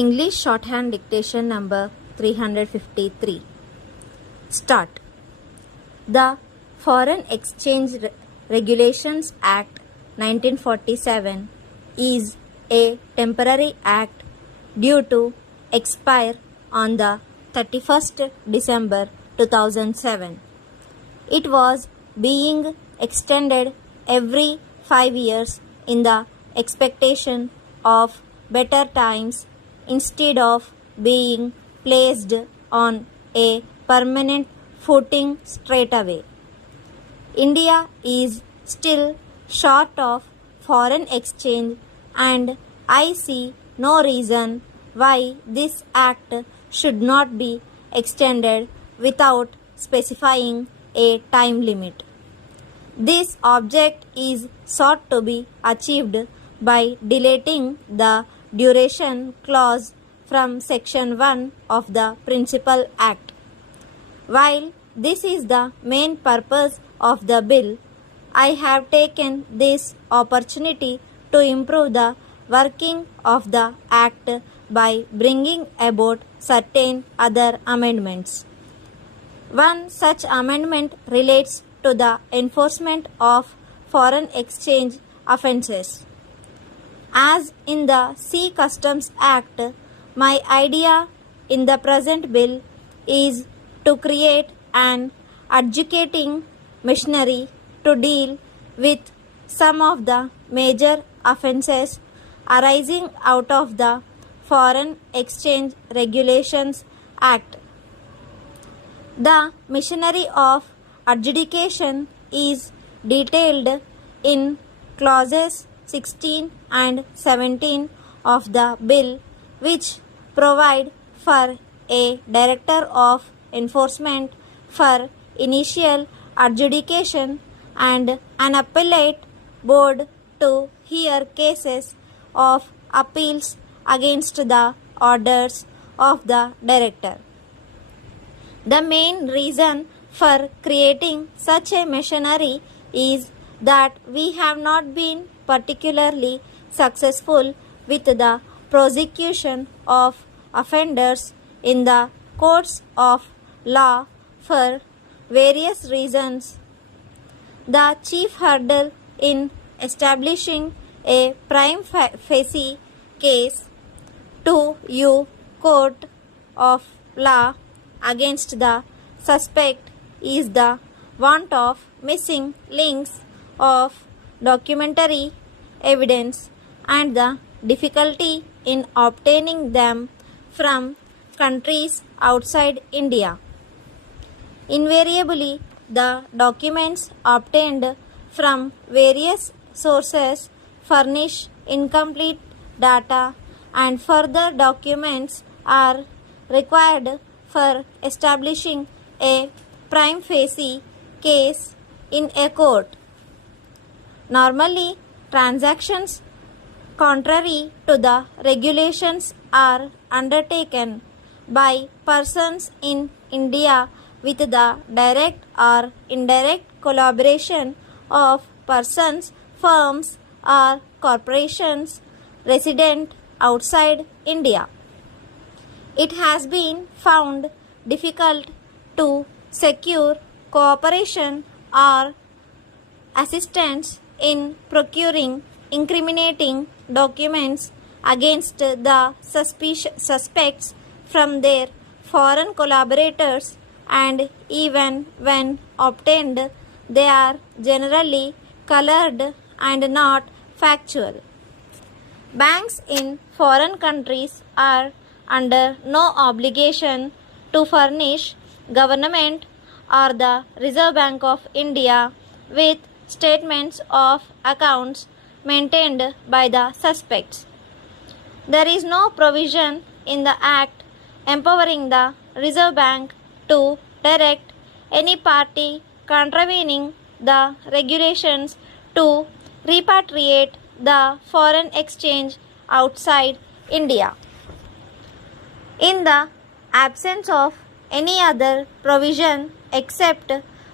English Shorthand Dictation number 353. Start. The Foreign Exchange Regulations Act 1947 is a temporary act due to expire on the 31st December 2007. It was being extended every 5 years in the expectation of better times instead of being placed on a permanent footing straight away. India is still short of foreign exchange, and I see no reason why this act should not be extended without specifying a time limit. This object is sought to be achieved by deleting the duration clause from Section 1 of the Principal Act. While this is the main purpose of the bill, I have taken this opportunity to improve the working of the Act by bringing about certain other amendments. One such amendment relates to the enforcement of foreign exchange offences. As in the Sea Customs Act, my idea in the present bill is to create an adjudicating machinery to deal with some of the major offences arising out of the Foreign Exchange Regulations Act. The machinery of adjudication is detailed in clauses 16 and 17 of the bill, which provide for a director of enforcement for initial adjudication and an appellate board to hear cases of appeals against the orders of the director. The main reason for creating such a machinery is that we have not been particularly successful with the prosecution of offenders in the courts of law for various reasons. The chief hurdle in establishing a prima facie case to a court of law against the suspect is the want of missing links of documentary evidence and the difficulty in obtaining them from countries outside India. Invariably, the documents obtained from various sources furnish incomplete data, and further documents are required for establishing a prima facie case in a court. Normally, transactions contrary to the regulations are undertaken by persons in India with the direct or indirect collaboration of persons, firms, or corporations resident outside India. It has been found difficult to secure cooperation or assistance in procuring incriminating documents against the suspects from their foreign collaborators, and even when obtained, they are generally colored and not factual. Banks in foreign countries are under no obligation to furnish government or the Reserve Bank of India with statements of accounts maintained by the suspects. There is no provision in the Act empowering the Reserve Bank to direct any party contravening the regulations to repatriate the foreign exchange outside India. In the absence of any other provision except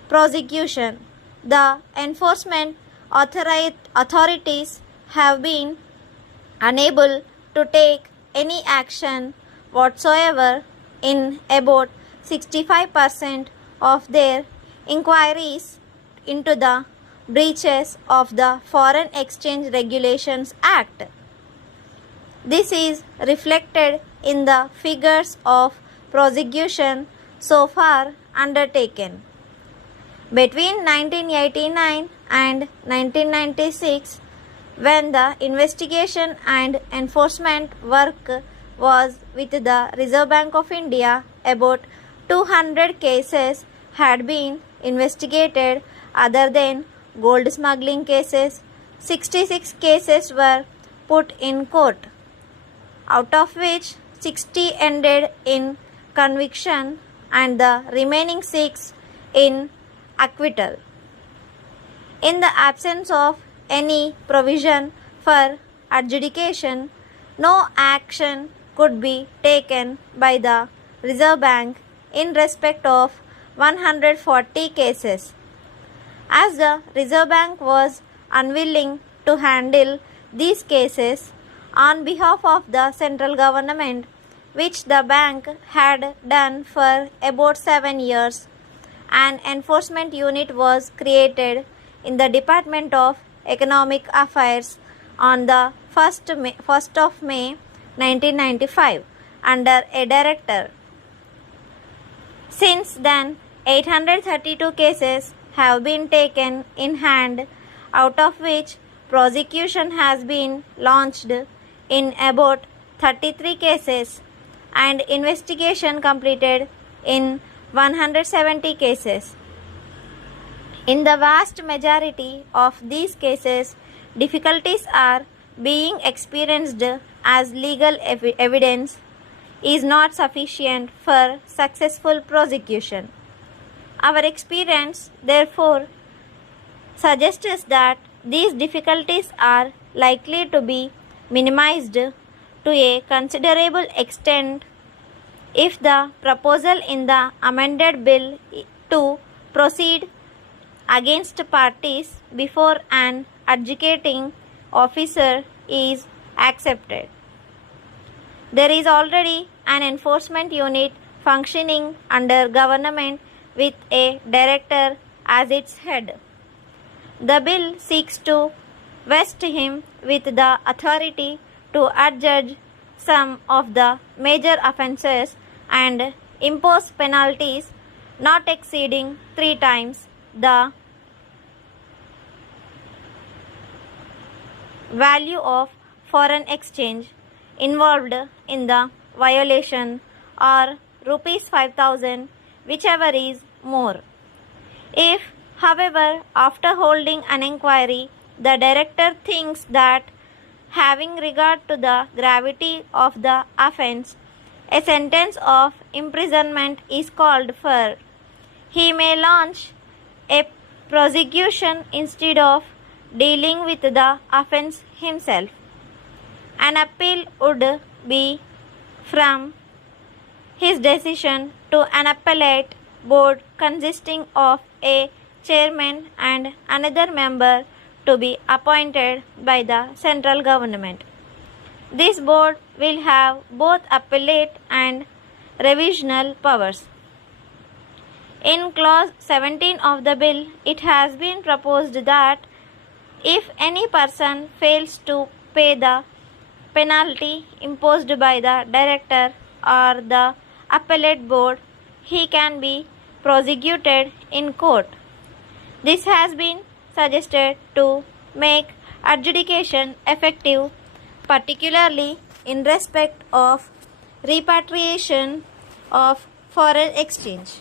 prosecution, the enforcement authorities have been unable to take any action whatsoever in about 65% of their inquiries into the breaches of the Foreign Exchange Regulations Act. This is reflected in the figures of prosecution so far undertaken. Between 1989 and 1996, when the investigation and enforcement work was with the Reserve Bank of India, about 200 cases had been investigated other than gold smuggling cases. 66 cases were put in court, out of which 60 ended in conviction and the remaining 6 in acquittal. In the absence of any provision for adjudication, no action could be taken by the Reserve Bank in respect of 140 cases. As the Reserve Bank was unwilling to handle these cases on behalf of the central government, which the bank had done for about 7 years, an enforcement unit was created in the Department of Economic Affairs on the 1st of May 1995 under a director. Since then, 832 cases have been taken in hand, out of which prosecution has been launched in about 33 cases and investigation completed in 170 cases. In the vast majority of these cases, difficulties are being experienced as legal evidence is not sufficient for successful prosecution. Our experience, therefore, suggests that these difficulties are likely to be minimized to a considerable extent if the proposal in the amended bill to proceed against parties before an adjudicating officer is accepted. There is already an enforcement unit functioning under government with a director as its head. The bill seeks to vest him with the authority to adjudge some of the major offences and impose penalties not exceeding 3 times the value of foreign exchange involved in the violation, or rupees 5,000, whichever is more. If, however, after holding an inquiry, the director thinks that, having regard to the gravity of the offence, a sentence of imprisonment is called for, he may launch a prosecution instead of dealing with the offence himself. An appeal would be from his decision to an appellate board consisting of a chairman and another member to be appointed by the central government. This board will have both appellate and revisional powers. In clause 17 of the bill, it has been proposed that if any person fails to pay the penalty imposed by the director or the appellate board, he can be prosecuted in court. This has been suggested to make adjudication effective, particularly in respect of repatriation of foreign exchange.